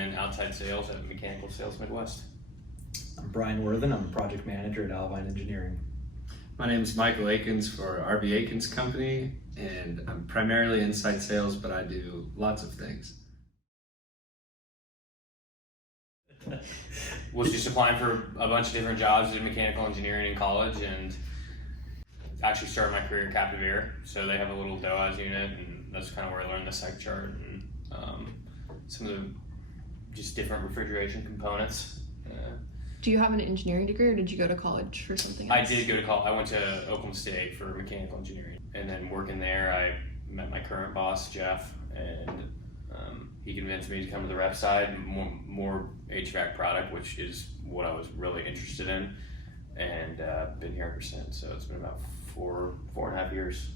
in outside sales at Mechanical Sales Midwest. I'm Brian Worthen. I'm a project manager at Alvine Engineering. My name is Michael Akins for RB Akins Company, and I'm primarily inside sales, but I do lots of things. Was just applying for a bunch of different jobs in mechanical engineering in college, and actually started my career in Captive Air. So they have a little DOAS unit, and that's kind of where I learned the psych chart and some of the just different refrigeration components. Do you have an engineering degree, or did you go to college for something else? I did go to college. I went to Oklahoma State for mechanical engineering, and then working there, I met my current boss, Jeff, and he convinced me to come to the rep side, more HVAC product, which is what I was really interested in, and been here ever since. So it's been about four and a half years.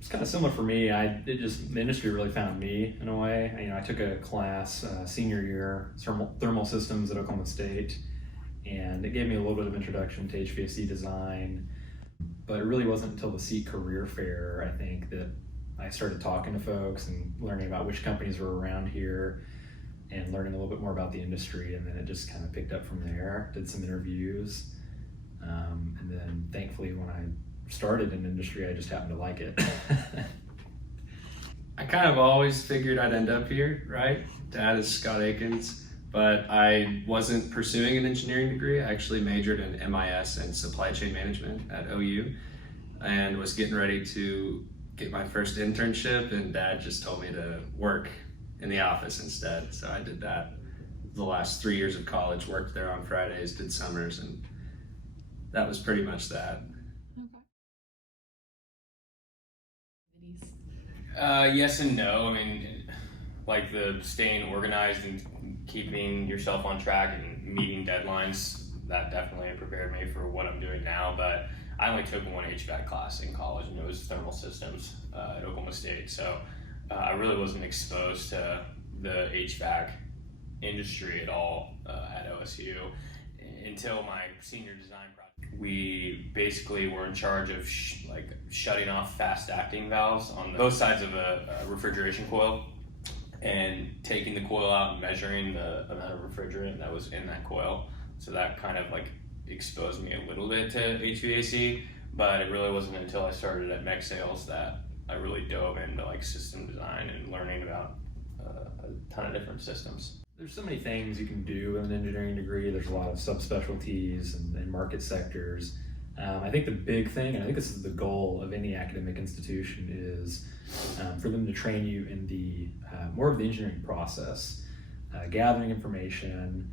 It's kind of similar for me. The industry really found me in a way. I took a class senior year, thermal systems at Oklahoma State, and it gave me a little bit of introduction to HVAC design. But it really wasn't until the SEAT career fair, I think, that I started talking to folks and learning about which companies were around here and learning a little bit more about the industry, and then it just kind of picked up from there. Did some interviews, and then thankfully when I started in industry, I just happened to like it. I kind of always figured I'd end up here, right? Dad is Scott Akins, but I wasn't pursuing an engineering degree. I actually majored in MIS and supply chain management at OU, and was getting ready to get my first internship, and Dad just told me to work in the office instead. So I did that the last 3 years of college, worked there on Fridays, did summers, and that was pretty much that. Yes and no. I mean, like the staying organized and keeping yourself on track and meeting deadlines, that definitely prepared me for what I'm doing now. But I only took one HVAC class in college, and it was thermal systems at Oklahoma State. So I really wasn't exposed to the HVAC industry at all at OSU until my senior design project. We basically were in charge of shutting off fast-acting valves on both sides of a refrigeration coil, and taking the coil out and measuring the amount of refrigerant that was in that coil. So that kind of exposed me a little bit to HVAC, but it really wasn't until I started at Mech Sales that I really dove into system design and learning about a ton of different systems. There's so many things you can do in an engineering degree. There's a lot of subspecialties and market sectors. I think the big thing, and I think this is the goal of any academic institution, is for them to train you in the more of the engineering process, gathering information,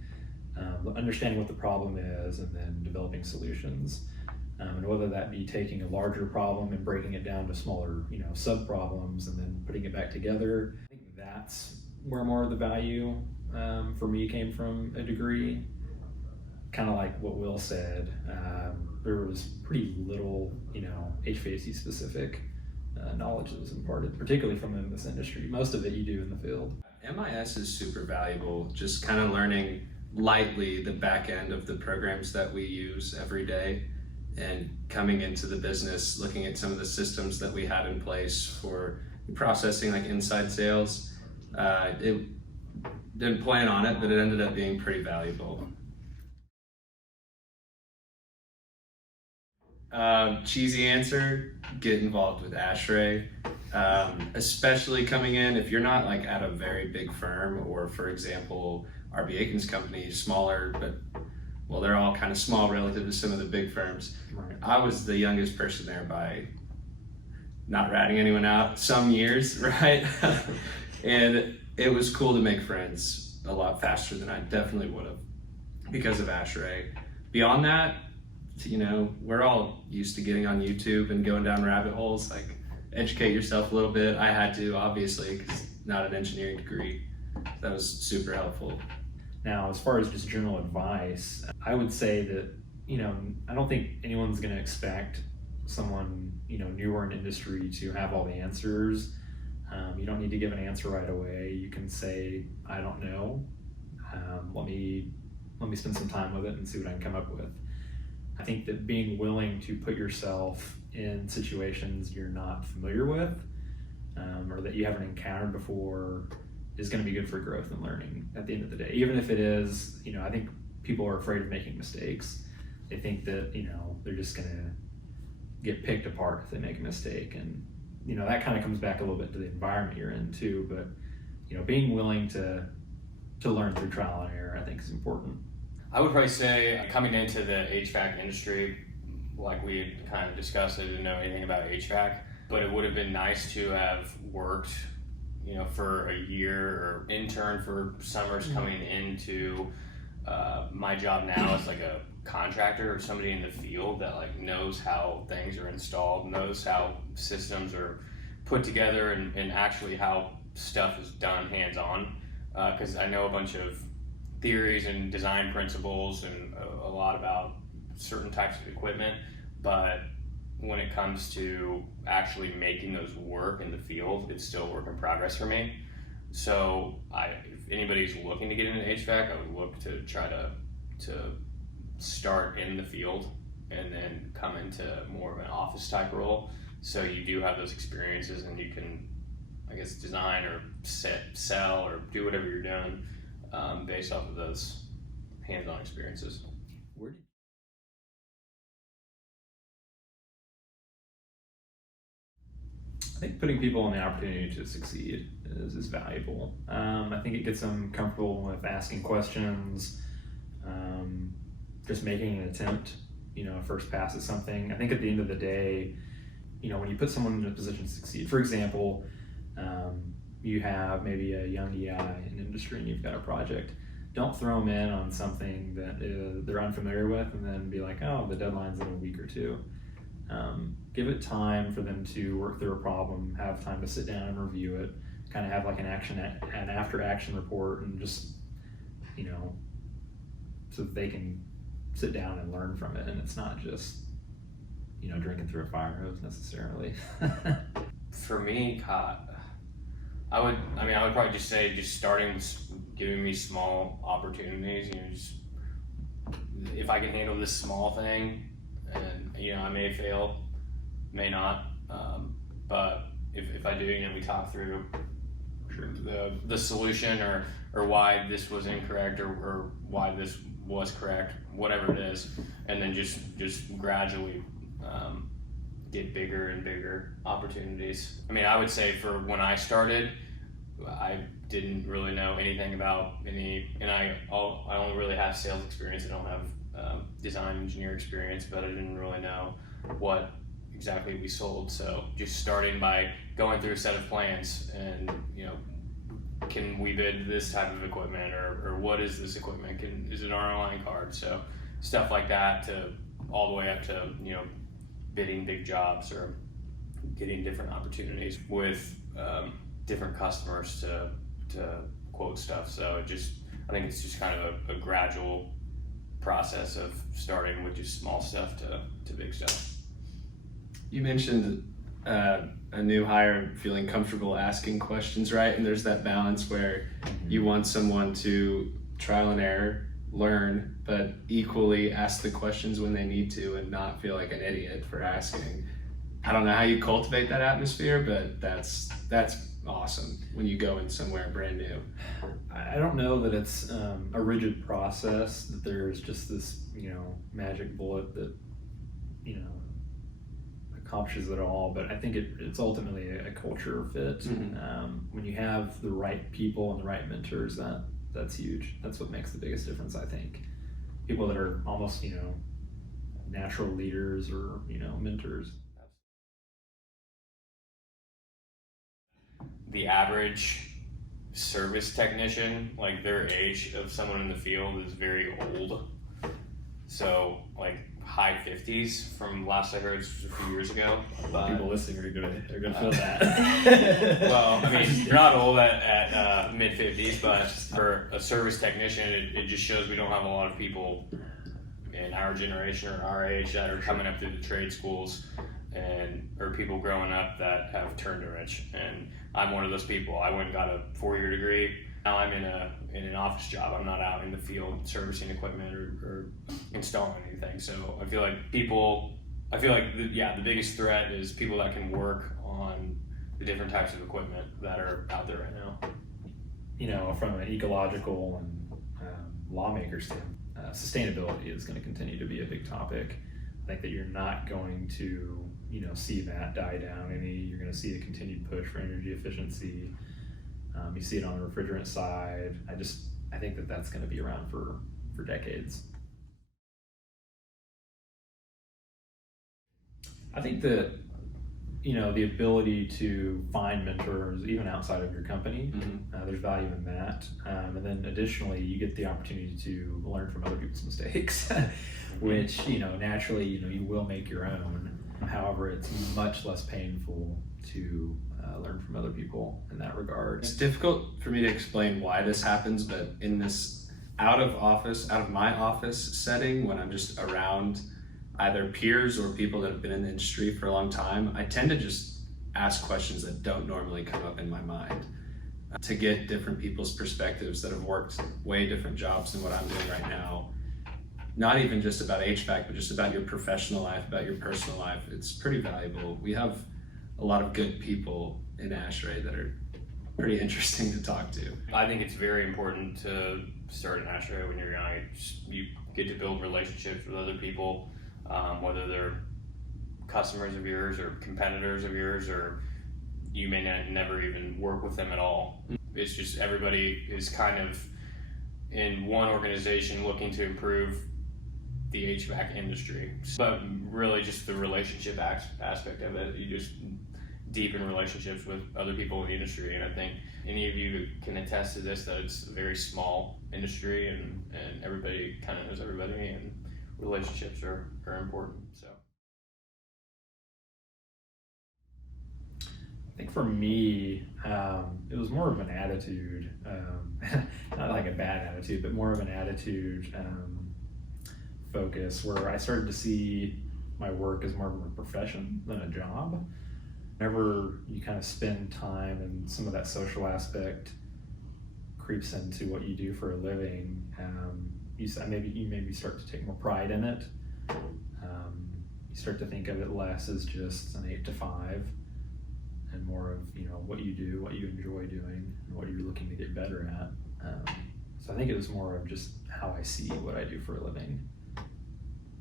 understanding what the problem is, and then developing solutions. And whether that be taking a larger problem and breaking it down to smaller, sub-problems, and then putting it back together. I think that's where more of the value for me came from a degree. Kind of like what Will said, there was pretty little, HVAC specific knowledge that was imparted, particularly from in this industry. Most of it you do in the field. MIS is super valuable, just kind of learning lightly the back end of the programs that we use every day, and coming into the business, looking at some of the systems that we had in place for processing inside sales. It didn't plan on it, but it ended up being pretty valuable. Cheesy answer, get involved with ASHRAE, especially coming in, if you're not at a very big firm, or for example, RB Akins Company, smaller, but well, they're all kind of small relative to some of the big firms. Right. I was the youngest person there by not ratting anyone out some years, right? And it was cool to make friends a lot faster than I definitely would have because of ASHRAE. Beyond that, we're all used to getting on YouTube and going down rabbit holes, educate yourself a little bit. I had to, obviously, because not an engineering degree. That was super helpful. Now, as far as just general advice, I would say that, I don't think anyone's going to expect someone, newer in industry to have all the answers. You don't need to give an answer right away. You can say, I don't know. Let me spend some time with it and see what I can come up with. I think that being willing to put yourself in situations you're not familiar with, or that you haven't encountered before, is going to be good for growth and learning at the end of the day. Even if it is, I think people are afraid of making mistakes. They think that, they're just going to get picked apart if they make a mistake. And, that kind of comes back a little bit to the environment you're in too. But, being willing to learn through trial and error, I think is important. I would probably say coming into the HVAC industry, like we had kind of discussed, I didn't know anything about HVAC, but it would have been nice to have worked, for a year or intern for summers coming into my job now as like a contractor or somebody in the field that like knows how things are installed, knows how systems are put together and actually how stuff is done hands-on. Because I know a bunch of theories and design principles and a lot about certain types of equipment, but when it comes to actually making those work in the field, it's still a work in progress for me. So if anybody's looking to get into HVAC, I would look to try to start in the field and then come into more of an office type role. So you do have those experiences and you can, I guess, design or sell or do whatever you're doing based off of those hands-on experiences. I think putting people in the opportunity to succeed is valuable. I think it gets them comfortable with asking questions, just making an attempt, a first pass at something. I think at the end of the day, when you put someone in a position to succeed, for example, you have maybe a young EI in industry and you've got a project, don't throw them in on something that they're unfamiliar with and then be like, oh, the deadline's in a week or two. Give it time for them to work through a problem, have time to sit down and review it, kind of have like an after action report, and just, so that they can sit down and learn from it. And it's not just, drinking through a fire hose necessarily. For me, I would probably just say just starting with giving me small opportunities, just if I can handle this small thing, and I may fail, may not, but if I do, we talk through the solution or why this was incorrect or why this was correct, whatever it is, and then just gradually get bigger and bigger opportunities. I would say for when I started, I didn't really know anything about and I only really have sales experience. I don't have design engineer experience, but I didn't really know what exactly we sold. So just starting by going through a set of plans and, can we bid this type of equipment or what is this equipment? Is it on our line card? So stuff like that to all the way up to, bidding big jobs or getting different opportunities with different customers to quote stuff. So I think it's just kind of a gradual process of starting with just small stuff to big stuff. You mentioned a new hire feeling comfortable asking questions, right? And there's that balance where you want someone to trial and error, learn, but equally ask the questions when they need to and not feel like an idiot for asking. I don't know how you cultivate that atmosphere, but that's awesome when you go in somewhere brand new. I don't know that it's a rigid process, that there's just this, magic bullet that, accomplishes it all, but I think it's ultimately a culture fit. When you have the right people and the right mentors, that's huge. That's what makes the biggest difference, I think. People that are almost, natural leaders or, mentors. The average service technician, like their age of someone in the field is very old. So like high 50s from last I heard a few years ago. But people listening are gonna feel that. Well, you're not old at mid 50s, but for a service technician, it just shows we don't have a lot of people in our generation or our age that are coming up through the trade schools or people growing up that have turned a wrench. And I'm one of those people. I went and got a 4-year degree. Now I'm in an office job. I'm not out in the field servicing equipment or installing anything. So I feel like the biggest threat is people that can work on the different types of equipment that are out there right now. from an ecological and lawmaker standpoint, sustainability is going to continue to be a big topic. I think that you're not going to, see that die down any. You're going to see a continued push for energy efficiency. You see it on the refrigerant side. I think that that's going to be around for decades. I think that, the ability to find mentors, even outside of your company, there's value in that. And then additionally, you get the opportunity to learn from other people's mistakes, which, naturally, you will make your own. However, it's much less painful to learn from other people in that regard. It's difficult for me to explain why this happens, but in this out of my office setting, when I'm just around either peers or people that have been in the industry for a long time, I tend to just ask questions that don't normally come up in my mind to get different people's perspectives that have worked way different jobs than what I'm doing right now. Not even just about HVAC, but just about your professional life, about your personal life. It's pretty valuable. We have a lot of good people in ASHRAE that are pretty interesting to talk to. I think it's very important to start an ASHRAE when you're young. You get to build relationships with other people, whether they're customers of yours or competitors of yours, or you may never even work with them at all. It's just everybody is kind of in one organization looking to improve the HVAC industry. But really just the relationship aspect of it, you just deepen relationships with other people in the industry. And I think any of you can attest to this, that it's a very small industry and everybody kind of knows everybody, and relationships are important. So I think for me, it was more of an attitude, not like a bad attitude, but more of an attitude focus, where I started to see my work as more of a profession than a job. Whenever you kind of spend time and some of that social aspect creeps into what you do for a living, you maybe start to take more pride in it. You start to think of it less as just an 8 to 5 and more of what you do, what you enjoy doing, and what you're looking to get better at. So I think it was more of just how I see what I do for a living.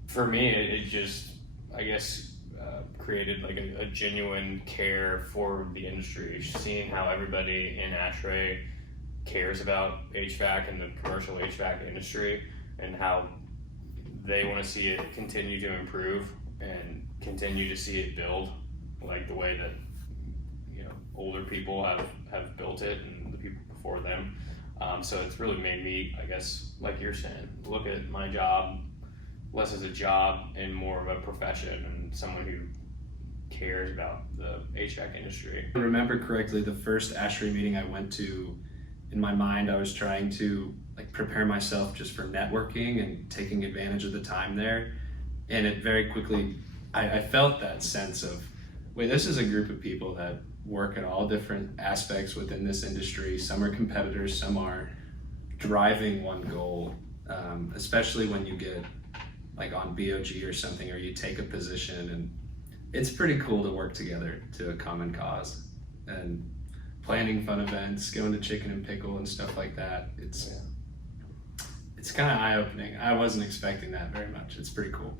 for me, it just, I guess, created like a genuine care for the industry, seeing how everybody in ASHRAE cares about HVAC and the commercial HVAC industry, and how they want to see it continue to improve and continue to see it build like the way that older people have built it and the people before them. So it's really made me, I guess, like you're saying, look at my job less as a job and more of a profession and someone who cares about the HVAC industry. If I remember correctly, the first ASHRAE meeting I went to, in my mind I was trying to prepare myself just for networking and taking advantage of the time there, and it very quickly I felt that sense of, wait, this is a group of people that work at all different aspects within this industry. Some are competitors, some are driving one goal, especially when you get on BOG or something, or you take a position, and it's pretty cool to work together to a common cause. And planning fun events, going to Chicken and Pickle and stuff like that, it's kind of eye-opening. I wasn't expecting that very much. It's pretty cool.